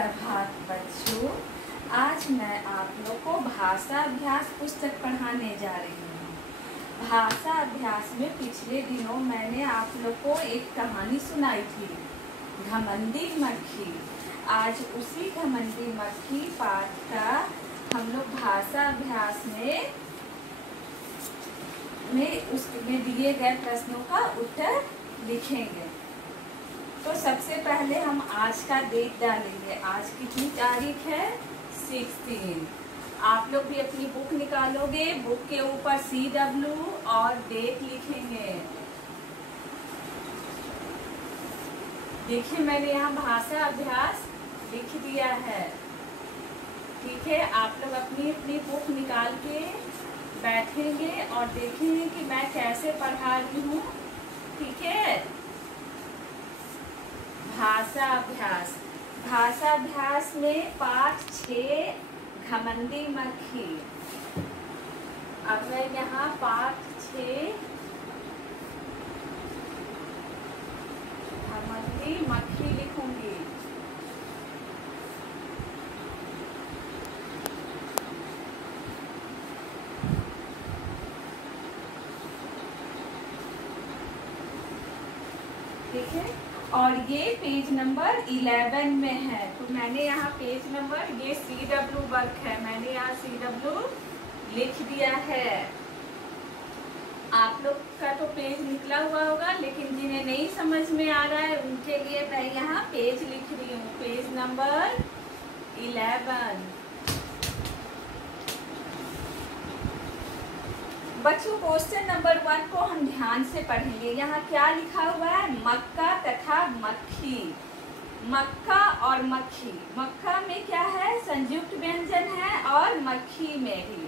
सुप्रभात बच्चों। आज मैं आप लोग को भाषा अभ्यास पुस्तक पढ़ाने जा रही हूँ। भाषा अभ्यास में पिछले दिनों मैंने आप लोग को एक कहानी सुनाई थी, घमंडी मक्खी। आज उसी घमंडी मक्खी पाठ का हम लोग भाषा अभ्यास में उसमें दिए गए प्रश्नों का उत्तर लिखेंगे। तो सबसे पहले हम आज का डेट डालेंगे। आज कितनी तारीख है? 16। आप लोग भी अपनी बुक निकालोगे, बुक के ऊपर CW और डेट लिखेंगे। देखिए मैंने यहाँ भाषा अभ्यास लिख दिया है। ठीक है, आप लोग अपनी अपनी बुक निकाल के बैठेंगे और देखेंगे कि मैं कैसे पढ़ा रही हूँ। ठीक है, भाषा अभ्यास। भाषा अभ्यास में पाठ 6 घमंडी मक्खी। अब मैं यहाँ पाठ 6 घमंडी मक्खी लिखूंगी। ठीक है, और ये पेज नंबर 11 में है। तो मैंने यहाँ पेज नंबर, ये CW वर्क है, मैंने यहाँ CW लिख दिया है। आप लोग का तो पेज निकला हुआ होगा, लेकिन जिन्हें नहीं समझ में आ रहा है उनके लिए मैं यहाँ पेज लिख रही हूँ, पेज नंबर 11। बच्चों, क्वेश्चन नंबर 1 को हम ध्यान से पढ़ेंगे। यहाँ क्या लिखा हुआ है? मक्का तथा मक्खी। मक्का और मक्खी। मक्का में क्या है? संयुक्त व्यंजन है, और मक्खी में भी।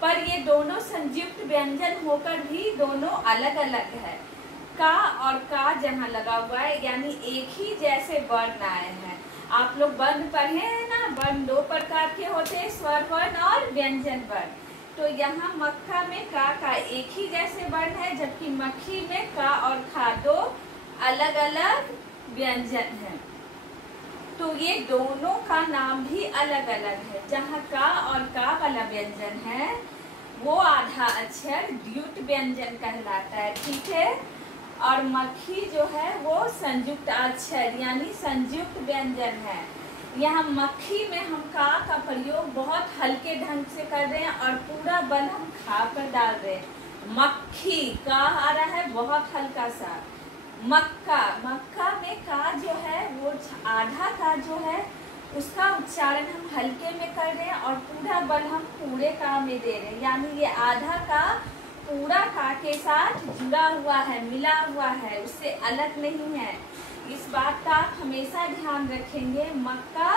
पर ये दोनों संयुक्त व्यंजन होकर भी दोनों अलग अलग है। का और का जहाँ लगा हुआ है, यानी एक ही जैसे वर्ण आए हैं। आप लोग वर्ण पढ़े हैं ना, वर्ण 2 प्रकार के होते हैं, स्वर वर्ण और व्यंजन वर्ण। तो यहाँ मक्का में का एक ही जैसे वर्ण है, जबकि मक्खी में का और खा 2 अलग अलग व्यंजन हैं। तो ये दोनों का नाम भी अलग अलग है। जहाँ का और का वाला व्यंजन है वो आधा अक्षर द्युत व्यंजन कहलाता है। ठीक है, और मक्खी जो है वो संयुक्त अक्षर यानी संयुक्त व्यंजन है। यहाँ मक्खी में हम का प्रयोग बहुत हल्के ढंग से कर रहे हैं और पूरा बल हम खा पर डाल रहे हैं। मक्खी का आ रहा है बहुत हल्का सा। मक्का, मक्का में का जो है वो आधा का जो है उसका उच्चारण हम हल्के में कर रहे हैं और पूरा बल हम पूरे का में दे रहे हैं। यानी ये आधा का पूरा का के साथ जुड़ा हुआ है, मिला हुआ है, उससे अलग नहीं है। इस बात का आप हमेशा ध्यान रखेंगे। मक्का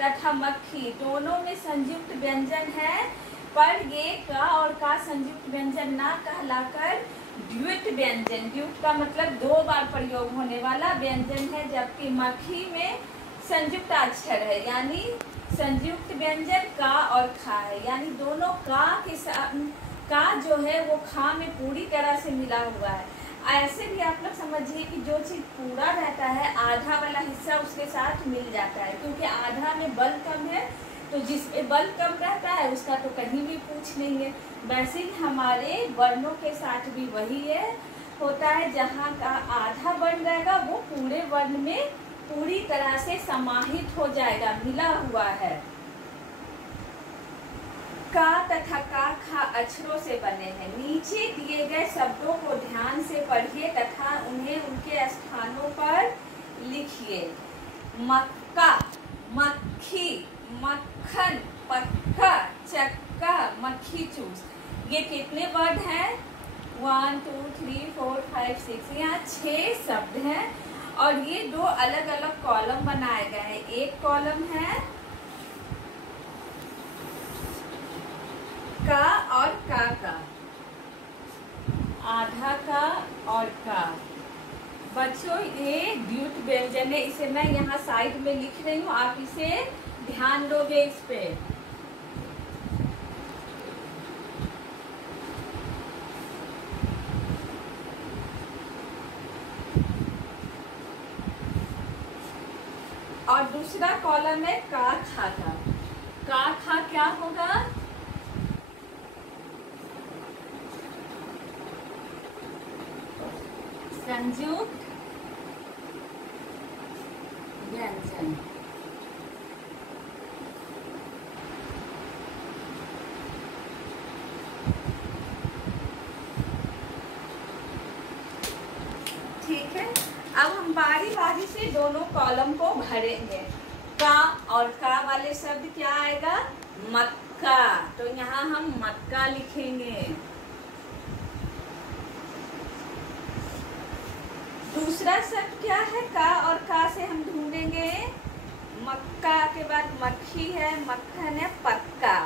तथा मक्खी दोनों में संयुक्त व्यंजन है, पर ये का और का संयुक्त व्यंजन ना कहलाकर द्वित व्यंजन, द्वित का मतलब 2 बार प्रयोग होने वाला व्यंजन है, जबकि मक्खी में संयुक्त अक्षर है, यानी संयुक्त व्यंजन का और खा है। यानी दोनों का के साथ का जो है वो खा में पूरी तरह से मिला हुआ है। ऐसे भी आप लोग समझिए कि जो चीज़ पूरा रहता है, आधा वाला हिस्सा उसके साथ मिल जाता है, क्योंकि आधा में बल कम है, तो जिसमें बल कम रहता है उसका तो कहीं भी पूछ लेंगे। वैसे ही हमारे वर्णों के साथ भी वही है, होता है। जहाँ का आधा वर्ण रहेगा वो पूरे वर्ण में पूरी तरह से समाहित हो जाएगा, मिला हुआ है। का तथा का खा अक्षरों से बने हैं। नीचे दिए गए शब्दों को ध्यान से पढ़िए तथा उन्हें उनके स्थानों पर लिखिए। मक्का, मक्खी, मक्खन, पक्का, चक्का, मक्खी चूस। ये कितने वर्ड हैं? 1 2 3 4 5 6। यहाँ 6 शब्द हैं और ये 2 अलग अलग कॉलम बनाए गए हैं। एक कॉलम है का और का, आधा का और का। बच्चों, ये द्युत व्यंजन है, इसे मैं यहाँ साइड में लिख रही हूँ, आप इसे ध्यान दोगे इस पे। और दूसरा कॉलम है का खा का। का खा क्या होगा? संयुक्त व्यंजन। ठीक है, अब हम बारी बारी से दोनों कॉलम को भरेंगे। का और का वाले शब्द क्या आएगा? मक्का। तो यहाँ हम मक्का लिखेंगे। दूसरा शब्द क्या है? का और का से हम ढूंढेंगे। मक्का के बाद मक्खी है, मक्खन है, पक्का।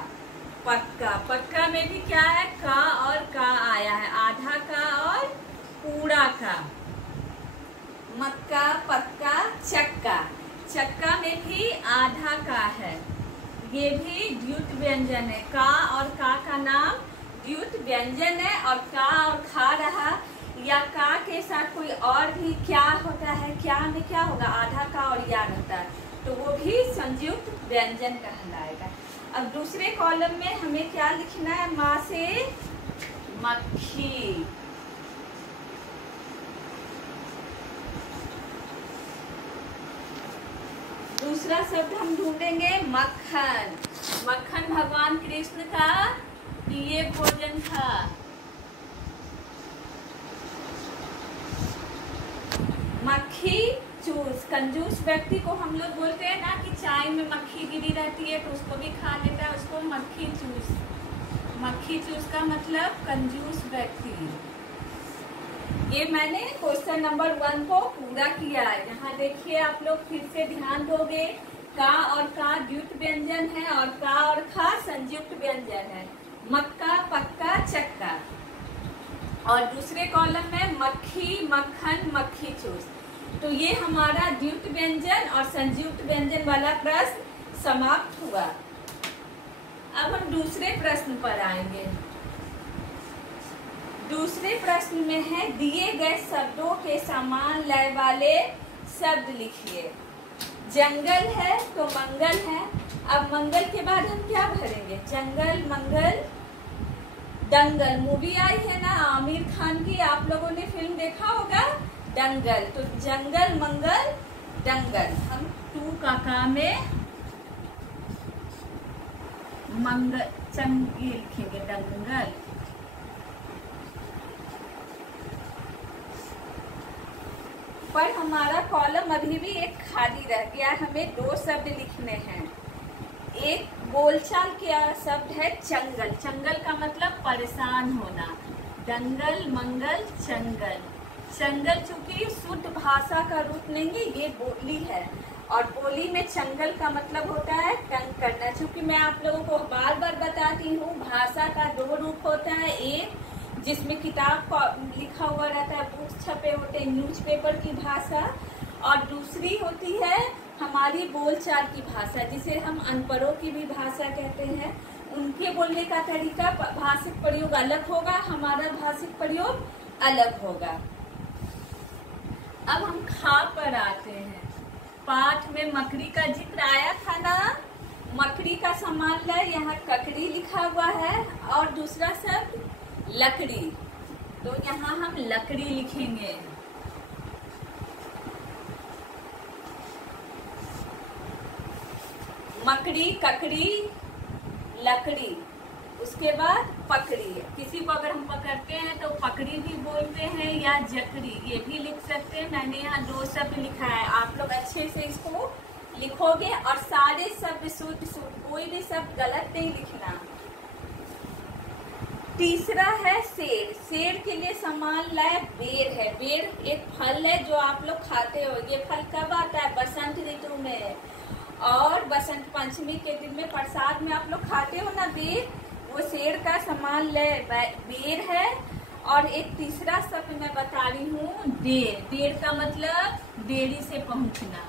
पक्का, पक्का में भी क्या है? का और का आया है, आधा का और पूरा का। मक्का, पक्का, चक्का। चक्का में भी आधा का है, ये भी द्युत व्यंजन है। का और का नाम द्युत व्यंजन है। और का और खा रहा या का के साथ कोई और भी क्या होता है? क्या में क्या होगा? आधा का और या होता है, तो वो भी संयुक्त व्यंजन कहलाएगा। अब दूसरे कॉलम में हमें क्या लिखना है? माँ से मक्खी। दूसरा शब्द हम ढूंढेंगे मक्खन। मक्खन भगवान कृष्ण का प्रिय भोजन था। मक्खी चूस, कंजूस व्यक्ति को हम लोग बोलते हैं ना कि चाय में मक्खी गिरी रहती है तो उसको भी खा लेता है, उसको मक्खी चूस। मक्खी चूस का मतलब कंजूस व्यक्ति। ये मैंने क्वेश्चन नंबर 1 को पूरा किया है। यहाँ देखिए, आप लोग फिर से ध्यान दोगे। का और का द्युत व्यंजन है और का और खा संयुक्त व्यंजन है। मक्का, पक्का, चक्का। और दूसरे कॉलम में मक्खी, मक्खन, मक्खी चूस। तो ये हमारा द्युत व्यंजन और संयुक्त व्यंजन वाला प्रश्न समाप्त हुआ। अब हम दूसरे प्रश्न पर आएंगे। दूसरे प्रश्न में है दिए गए शब्दों के समान लय वाले शब्द लिखिए। जंगल है तो मंगल है। अब मंगल के बाद हम क्या भरेंगे? जंगल, मंगल, दंगल। मूवी आई है ना आमिर खान की, आप लोगों ने फिल्म देखा होगा, दंगल। तो जंगल, मंगल, दंगल। हम 2 का में मंगल चंगी लिखेंगे, दंगल। पर हमारा कॉलम अभी भी एक खाली रह गया। हमें 2 शब्द लिखने हैं। एक बोलचाल का शब्द है चंगल। चंगल का मतलब परेशान होना। दंगल, मंगल, चंगल। चंगल चूंकि शुद्ध भाषा का रूप नहीं है, ये बोली है। और बोली में चंगल का मतलब होता है तंग करना। चूंकि मैं आप लोगों को बार बार बताती हूँ, भाषा का 2 रूप होता है। एक जिसमें किताब लिखा हुआ रहता है, बुक्स छपे होते हैं, न्यूज़पेपर की भाषा। और दूसरी होती है हमारी बोलचाल की भाषा, जिसे हम अनपढ़ों की भी भाषा कहते हैं। उनके बोलने का तरीका, भाषिक प्रयोग अलग होगा, हमारा भाषिक प्रयोग अलग होगा। अब हम खा पर आते हैं। पाठ में मकड़ी का जिक्र आया था ना। मकड़ी का समान लय यहाँ ककड़ी लिखा हुआ है और दूसरा शब्द लकड़ी। तो यहाँ हम लकड़ी लिखेंगे। मकड़ी, ककड़ी, लकड़ी। उसके बाद पकड़ी। किसी को अगर हम पकड़ते हैं तो पकड़ी भी बोलते हैं या जकड़ी, ये भी लिख सकते हैं। मैंने यहाँ 2 शब्द लिखा है, आप लोग अच्छे से इसको लिखोगे और सारे शब्द शुद्ध शुद्ध, कोई भी शब्द गलत नहीं लिखना। तीसरा है सेर। सेर के लिए समान लय बेर है। बेर एक फल है जो आप लोग खाते हो। ये फल कब आता है? बसंत ऋतु में। और बसंत पंचमी के दिन में प्रसाद में आप लोग खाते हो ना बेर, वो सेर का समान लय बेर है। और एक तीसरा शब्द मैं बता रही हूँ, देर। देर का मतलब देरी से पहुंचना।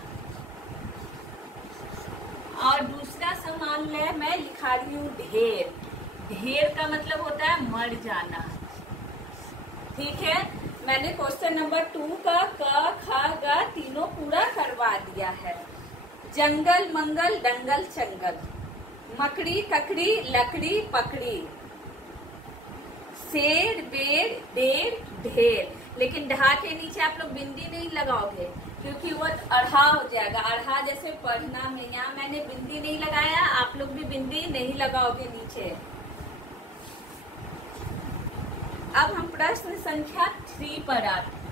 और दूसरा समान लय मैं लिखा रही हूँ ढेर। ढेर का मतलब होता है मर जाना। ठीक है, मैंने क्वेश्चन नंबर 2 का क, ख, ग तीनों पूरा करवा दिया है। जंगल मंगल दंगल चंगल, मकड़ी ककड़ी लकड़ी पकड़ी, शेर बेर डेर ढेर। लेकिन ढा के नीचे आप लोग बिंदी नहीं लगाओगे क्योंकि वो अढ़ा हो जाएगा। अढ़ा जैसे पढ़ना में, यहाँ मैंने बिंदी नहीं लगाया, आप लोग भी बिंदी नहीं लगाओगे नीचे। अब हम प्रश्न संख्या 3 पर आते हैं।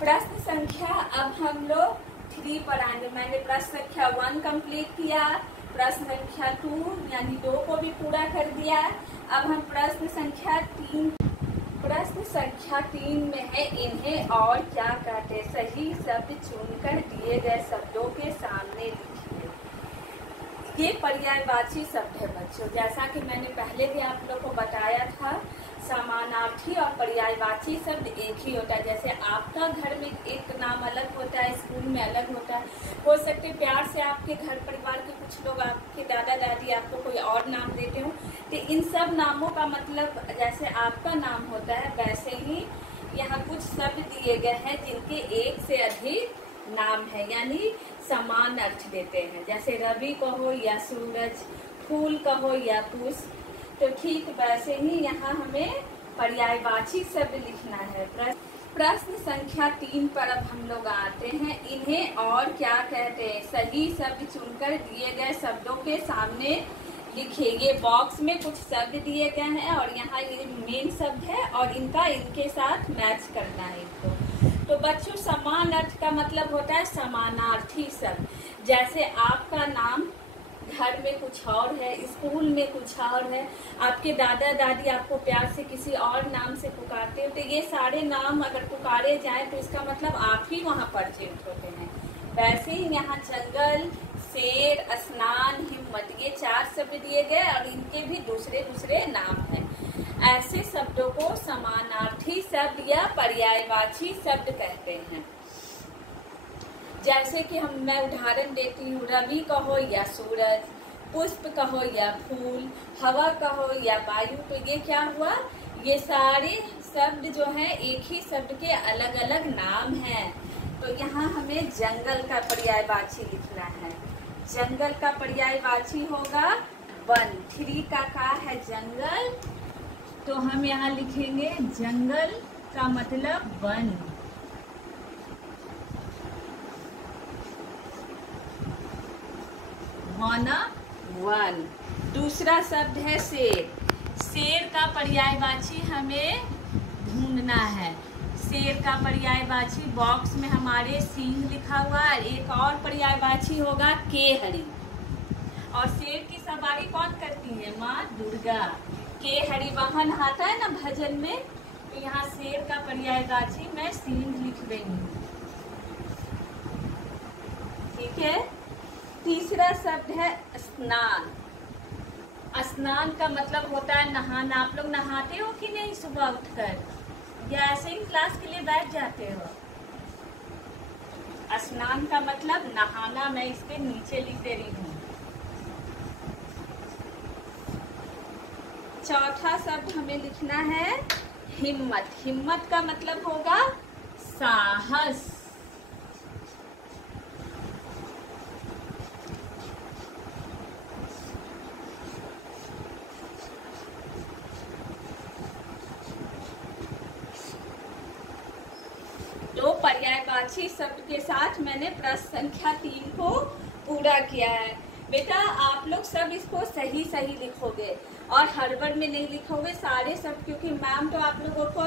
प्रश्न संख्या अब हम लोग 3 पर आएंगे। मैंने प्रश्न संख्या 1 कंप्लीट किया, प्रश्न संख्या 2 यानी 2 को भी पूरा कर दिया। अब हम प्रश्न संख्या 3 में है इन्हें और क्या कहते, सही शब्द चुनकर दिए गए शब्दों के सामने लिखिए। ये पर्यायवाची शब्द है बच्चों। जैसा कि मैंने पहले भी आप लोग को बताया था, समानार्थी और पर्यायवाची शब्द एक ही होता है। जैसे आपका घर में एक नाम अलग होता है, स्कूल में अलग होता है। हो सकते प्यार से आपके घर परिवार के कुछ लोग, आपके दादा दादी आपको कोई और नाम देते हो, तो इन सब नामों का मतलब जैसे आपका नाम होता है वैसे ही यहाँ कुछ शब्द दिए गए हैं जिनके एक से अधिक नाम है, यानी समान अर्थ देते हैं। जैसे रवि कहो या सूरज, फूल कहो या पुष्प। तो ठीक वैसे ही यहाँ हमें पर्यायवाची शब्द लिखना है। प्रश्न संख्या 3 पर अब हम लोग आते हैं। इन्हें और क्या कहते हैं, सही शब्द चुनकर दिए गए शब्दों के सामने लिखिए। ये बॉक्स में कुछ शब्द दिए गए हैं और यहाँ ये मेन शब्द है और इनका इनके साथ मैच करना है इनको। तो बच्चों समान अर्थ का मतलब होता है समानार्थी शब्द। जैसे आपका नाम घर में कुछ और है, स्कूल में कुछ और है, आपके दादा दादी आपको प्यार से किसी और नाम से पुकारते हो, तो ये सारे नाम अगर पुकारे जाएं तो इसका मतलब आप ही वहाँ प्रेजेंट होते हैं। वैसे ही यहाँ जंगल, शेर, स्नान, हिम्मत, ये 4 शब्द दिए गए और इनके भी दूसरे दूसरे नाम हैं। ऐसे शब्दों को समानार्थी शब्द या पर्यायवाची शब्द कहते हैं। जैसे कि मैं उदाहरण देती हूँ, रवि कहो या सूरज, पुष्प कहो या फूल, हवा कहो या वायु। तो ये क्या हुआ, ये सारे शब्द जो है एक ही शब्द के अलग अलग नाम हैं। तो यहाँ हमें जंगल का पर्यायवाची लिखना है। जंगल का पर्यायवाची होगा वन। 3 का है जंगल, तो हम यहाँ लिखेंगे जंगल का मतलब वन। वन। दूसरा शब्द है शेर। शेर का पर्यायवाची हमें ढूंढना है। शेर का पर्यायवाची बॉक्स में हमारे सिंह लिखा हुआ है। एक और पर्यायवाची होगा केहरी। और शेर की सवारी कौन करती है, माँ दुर्गा। केहरी वाहन आता है ना भजन में, तो यहाँ शेर का पर्यायवाची मैं सिंह लिख रही हूँ। ठीक है। तीसरा शब्द है स्नान। स्नान का मतलब होता है नहाना। आप लोग नहाते हो कि नहीं सुबह उठकर, या ऐसे ही क्लास के लिए बैठ जाते हो? स्नान का मतलब नहाना। मैं इसके नीचे लिख दे रही हूँ। चौथा शब्द हमें लिखना है हिम्मत। हिम्मत का मतलब होगा साहस। तो पर्यायवाची शब्द के साथ मैंने प्रश्न संख्या 3 को पूरा किया है। बेटा आप लोग सब इसको सही सही लिखोगे और हड़बड़ में नहीं लिखोगे सारे शब्द, क्योंकि मैम तो आप लोगों को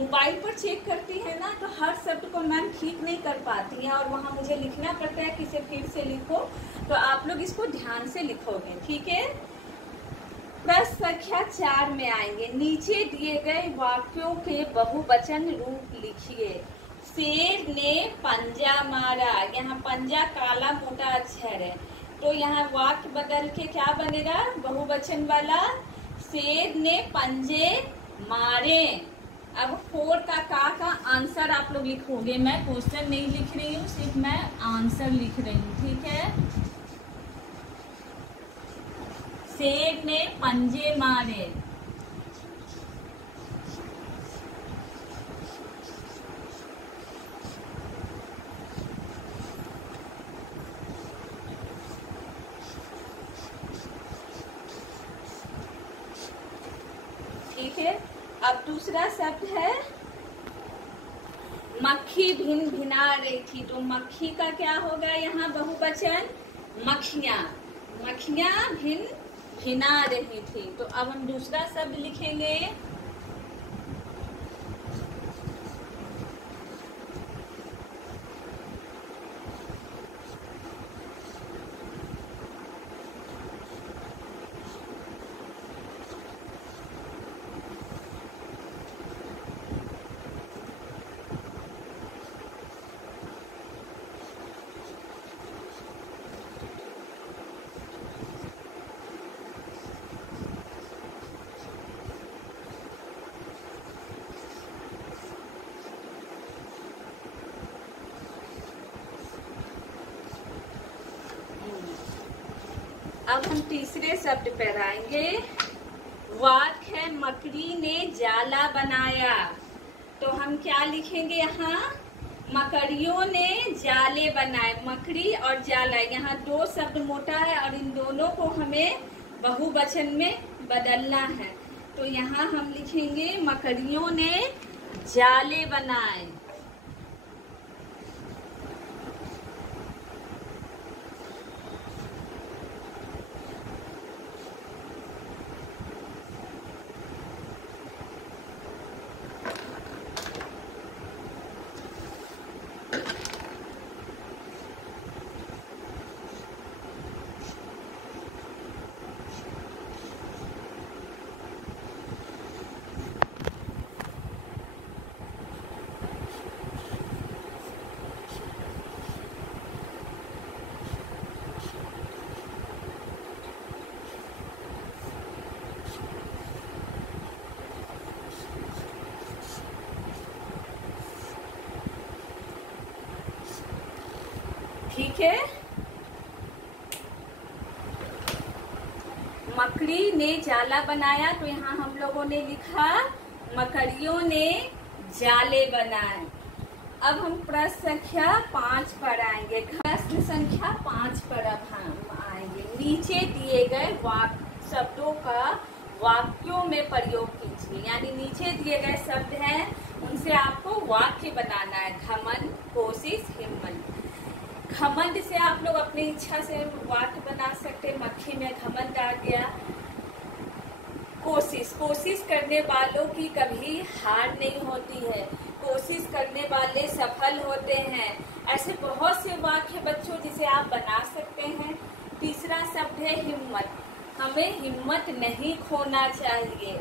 मोबाइल पर चेक करती है ना, तो हर शब्द को मैम ठीक नहीं कर पाती हैं और वहाँ मुझे लिखना पड़ता है कि इसे फिर से लिखो। तो आप लोग इसको ध्यान से लिखोगे, ठीक है। प्रश्न संख्या 4 में आएंगे। नीचे दिए गए वाक्यों के बहुवचन रूप लिखिए। शेर ने पंजा मारा। यहाँ पंजा काला मोटा अक्षर है, तो यहाँ वाक्य बदल के क्या बनेगा, बहुवचन वाला। शेर ने पंजे मारे। अब 4 का आंसर आप लोग लिखोगे। मैं क्वेश्चन नहीं लिख रही हूँ, सिर्फ मैं आंसर लिख रही हूँ, ठीक है। शेर ने पंजे मारे। दूसरा शब्द है मक्खी भिन भिना रही थी। तो मक्खी का क्या होगा यहाँ बहुवचन? मक्खियाँ। मक्खियाँ भिन भिना रही थी। तो अब हम दूसरा शब्द लिखेंगे अब हम तीसरे शब्द पर आएंगे। वाक्य है मकड़ी ने जाला बनाया। तो हम क्या लिखेंगे यहाँ? मकड़ियों ने जाले बनाए। मकड़ी और जाला, यहाँ दो शब्द मोटा है और इन दोनों को हमें बहुवचन में बदलना है। तो यहाँ हम लिखेंगे मकड़ियों ने जाले बनाए। ठीक है। मकड़ी ने जाला बनाया। तो यहाँ हम लोगों ने लिखा मकड़ियों ने जाले बनाए। अब हम प्रश्न संख्या 5 पर आएंगे। प्रश्न संख्या 5 पर अब हम आएंगे। नीचे दिए गए शब्दों का वाक्यों में प्रयोग कीजिए। यानी नीचे दिए गए शब्द हैं, उनसे आपको वाक्य बनाना है। घमंड, कोशिश, हिम्मत। घमंड से आप लोग अपनी इच्छा से वाक्य बना सकते। मक्खी में घमंड आ गया। कोशिश करने वालों की कभी हार नहीं होती है। कोशिश करने वाले सफल होते हैं। ऐसे बहुत से वाक्य बच्चों जिसे आप बना सकते हैं। तीसरा शब्द है हिम्मत। हमें हिम्मत नहीं खोना चाहिए।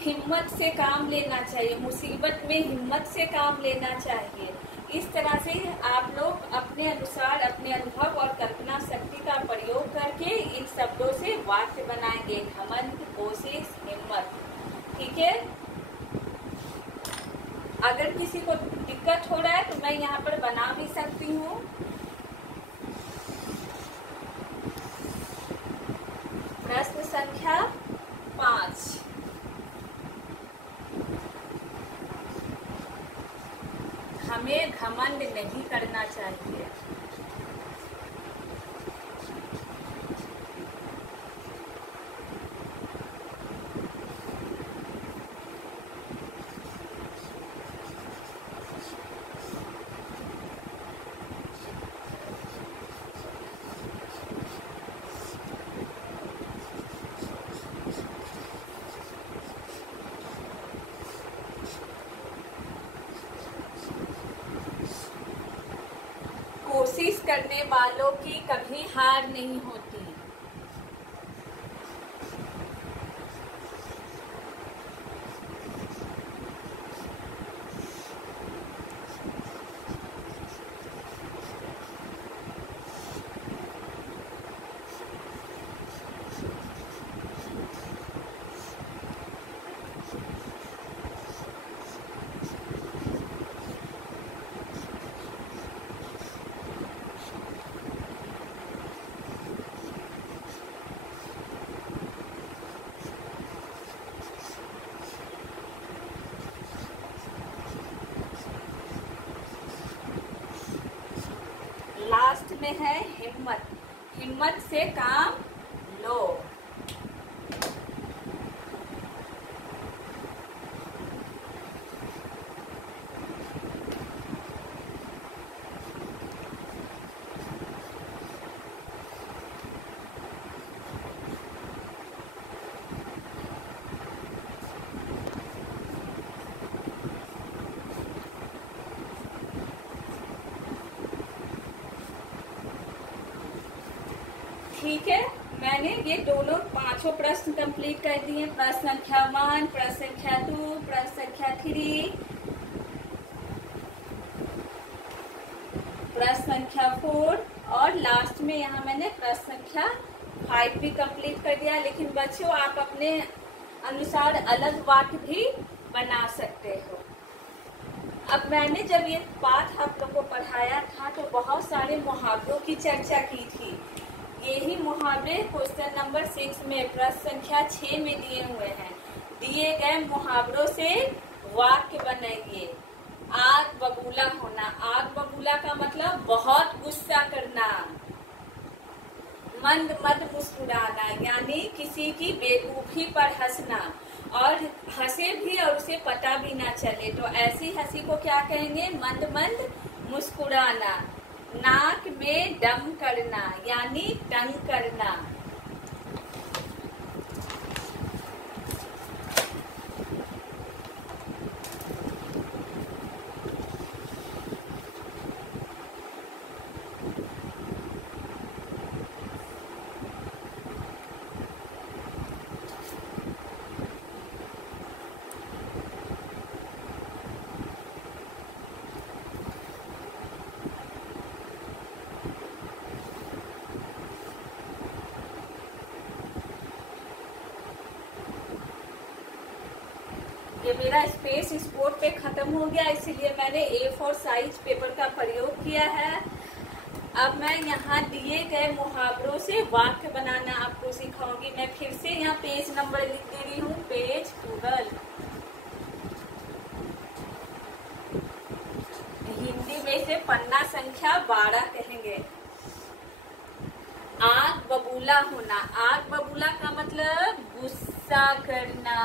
हिम्मत से काम लेना चाहिए। मुसीबत में हिम्मत से काम लेना चाहिए। इस तरह से आप लोग अपने अनुसार अपने अनुभव और कल्पना शक्ति का प्रयोग करके इन शब्दों से वाक्य बनाएंगे। घमंड, कोशिश, हिम्मत। ठीक है। अगर किसी को दिक्कत हो रहा है तो मैं यहाँ पर बना भी सकती हूँ। प्रश्न संख्या 5। हमें घमंड नहीं करना चाहिए। कोशिश करने वालों की कभी हार नहीं होती। लास्ट में है हिम्मत। हिम्मत से काम लो। ठीक है, मैंने ये दोनों पांचों प्रश्न कंप्लीट कर दिए। प्रश्न संख्या 1, प्रश्न संख्या 2, प्रश्न संख्या 3, प्रश्न संख्या 4 और लास्ट में यहाँ मैंने प्रश्न संख्या 5 भी कंप्लीट कर दिया। लेकिन बच्चों आप अपने अनुसार अलग वाक्य भी बना सकते हो। अब मैंने जब ये पाठ आप लोग को पढ़ाया था तो बहुत सारे मुहावरों की चर्चा की थी। यही मुहावरे क्वेश्चन नंबर 6 में प्रश्न संख्या 6 में दिए हुए हैं। दिए गए मुहावरों से वाक्य बनाइए। आग बबूला होना, आग बबूला का मतलब बहुत गुस्सा करना। मंद मंद मुस्कुराना यानी किसी की बेवकूफी पर हंसना, और हंसे भी और उसे पता भी ना चले तो ऐसी हंसी को क्या कहेंगे? मंद मंद मुस्कुराना। नाक में दम करना यानी तंग करना। ये मेरा स्पेस इस बोर्ड पे खत्म हो गया, इसीलिए मैंने A4 साइज पेपर का प्रयोग किया है। अब मैं यहाँ दिए गए मुहावरों से वाक्य बनाना आपको सिखाऊंगी। मैं फिर से यहाँ पेज नंबर लिख दे रही हूँ, पेज 12। हिंदी में इसे पन्ना संख्या 12 कहेंगे। आग बबूला होना, आग बबूला का मतलब गुस्सा करना।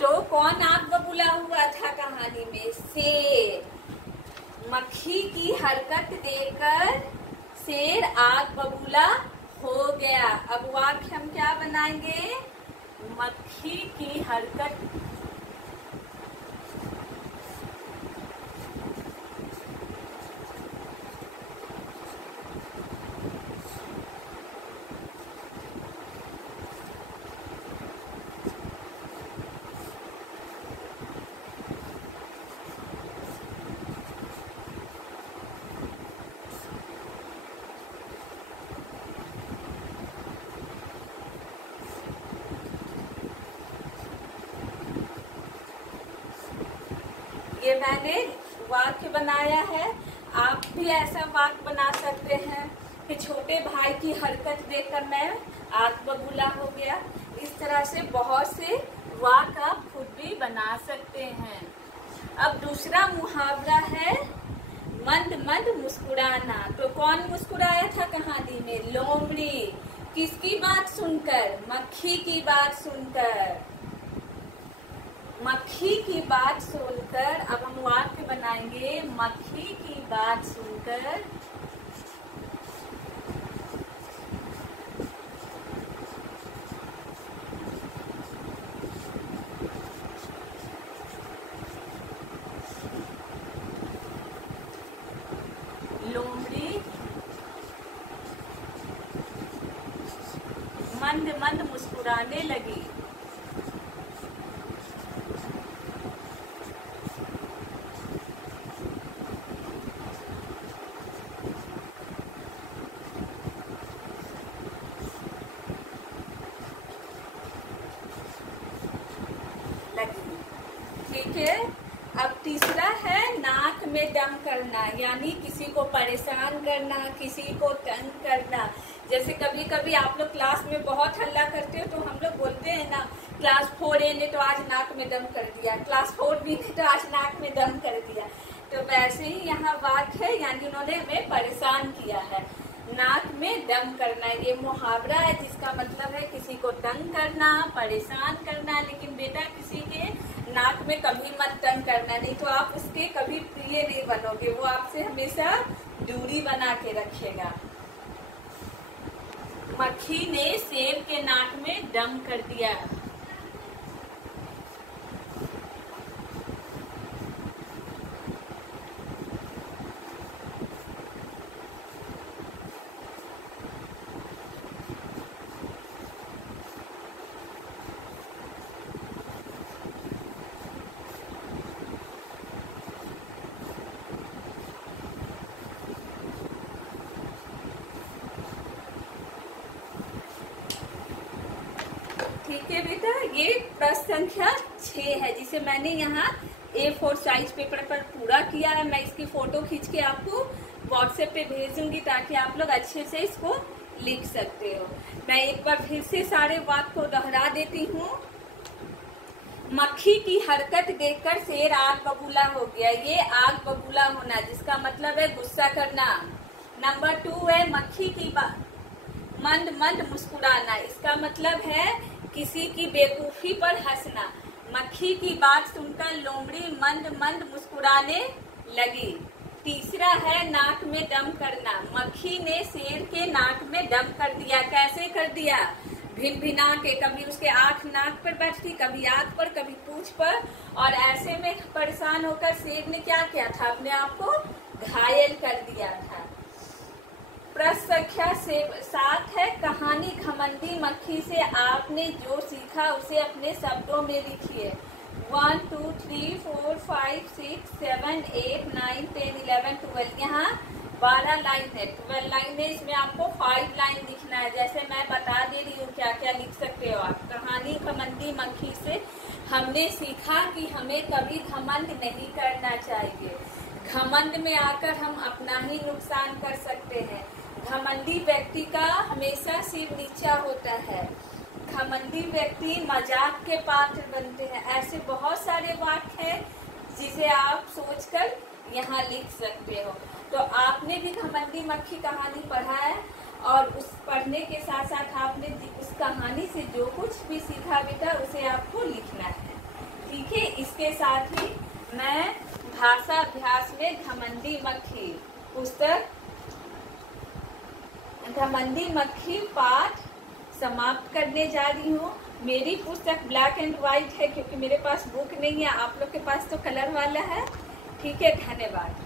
तो कौन आग बबूला हुआ था कहानी में? शेर। मक्खी की हरकत देखकर शेर आग बबूला हो गया। अब वाक्य हम क्या बनाएंगे? मक्खी की हरकत ये मैंने वाक्य बनाया है। आप भी ऐसा वाक्य बना सकते हैं कि छोटे भाई की हरकत देखकर मैं आग बबूला हो गया। इस तरह से बहुत से वाक्य आप खुद भी बना सकते हैं। अब दूसरा मुहावरा है मंद मंद मुस्कुराना। तो कौन मुस्कुराया था कहानी में? लोमड़ी। किसकी बात सुनकर? मक्खी की बात सुनकर। मक्खी की बात सुनकर अब हम वाक्य बनाएंगे। मक्खी की बात सुनकर लोमड़ी मंद मंद मुस्कुराने लगी। ठीक है। अब तीसरा है नाक में दम करना, यानी किसी को परेशान करना, किसी को तंग करना। जैसे कभी कभी आप लोग क्लास में बहुत हल्ला करते हो तो हम लोग बोलते हैं ना, क्लास 4A ने तो आज नाक में दम कर दिया, क्लास 4B ने तो आज नाक में दम कर दिया। तो वैसे ही यहाँ वाक्य है, यानी उन्होंने हमें परेशान किया है। नाक में दम करना ये मुहावरा है जिसका मतलब है किसी को तंग करना, परेशान करना। लेकिन बेटा किसी के नाक में कभी मत तंग करना, नहीं तो आप उसके कभी प्रिय नहीं बनोगे, वो आपसे हमेशा दूरी बना के रखेगा। मक्खी ने शेर के नाक में दम कर दिया। देखिए बेटा, ये प्रश्न संख्या 6 है जिसे मैंने यहाँ A4 साइज पेपर पर पूरा किया है। मैं इसकी फोटो खींच के आपको व्हाट्सएप पे भेजूंगी ताकि आप लोग अच्छे से इसको लिख सकते हो। मैं एक बार फिर से सारे बात को दोहरा देती हूँ। मक्खी की हरकत देखकर शेर आग बबूला हो गया। ये आग बबूला होना जिसका मतलब है गुस्सा करना। नंबर 2 है मक्खी की मंद मंद मुस्कुराना। इसका मतलब है किसी की बेवकूफी पर हंसना। मक्खी की बात सुनकर लोमड़ी मंद मंद मुस्कुराने लगी। तीसरा है नाक में दम करना। मक्खी ने शेर के नाक में दम कर दिया। कैसे कर दिया? भिन भिना के, कभी उसके आंख नाक पर बैठती, कभी आंख पर, कभी पूंछ पर, और ऐसे में परेशान होकर शेर ने क्या किया था? अपने आप को घायल कर दिया था। प्रश्न संख्या 7 है कहानी घमंडी मक्खी से आपने जो सीखा उसे अपने शब्दों में लिखिए। 1 2 3 4 5 6 7 8 9 10 11 12। यहाँ 12 लाइन है, 12 लाइन है। इसमें आपको 5 लाइन लिखना है। जैसे मैं बता दे रही हूँ क्या क्या लिख सकते हो आप। कहानी घमंडी मक्खी से हमने सीखा कि हमें कभी घमंड नहीं करना चाहिए। घमंड में आकर हम अपना ही नुकसान कर सकते हैं। घमंडी व्यक्ति का हमेशा सिर नीचा होता है। घमंडी व्यक्ति मजाक के पात्र बनते हैं। ऐसे बहुत सारे वाक्य हैं जिसे आप सोचकर यहाँ लिख सकते हो। तो आपने भी घमंडी मक्खी कहानी पढ़ा है और उस पढ़ने के साथ साथ आपने उस कहानी से जो कुछ भी सीखा बेटा उसे आपको लिखना है। ठीक है, इसके साथ ही मैं भाषा अभ्यास में घमंडी मक्खी पुस्तक घमंडी मक्खी पाठ समाप्त करने जा रही हूँ। मेरी पुस्तक ब्लैक एंड व्हाइट है क्योंकि मेरे पास बुक नहीं है। आप लोग के पास तो कलर वाला है। ठीक है, धन्यवाद।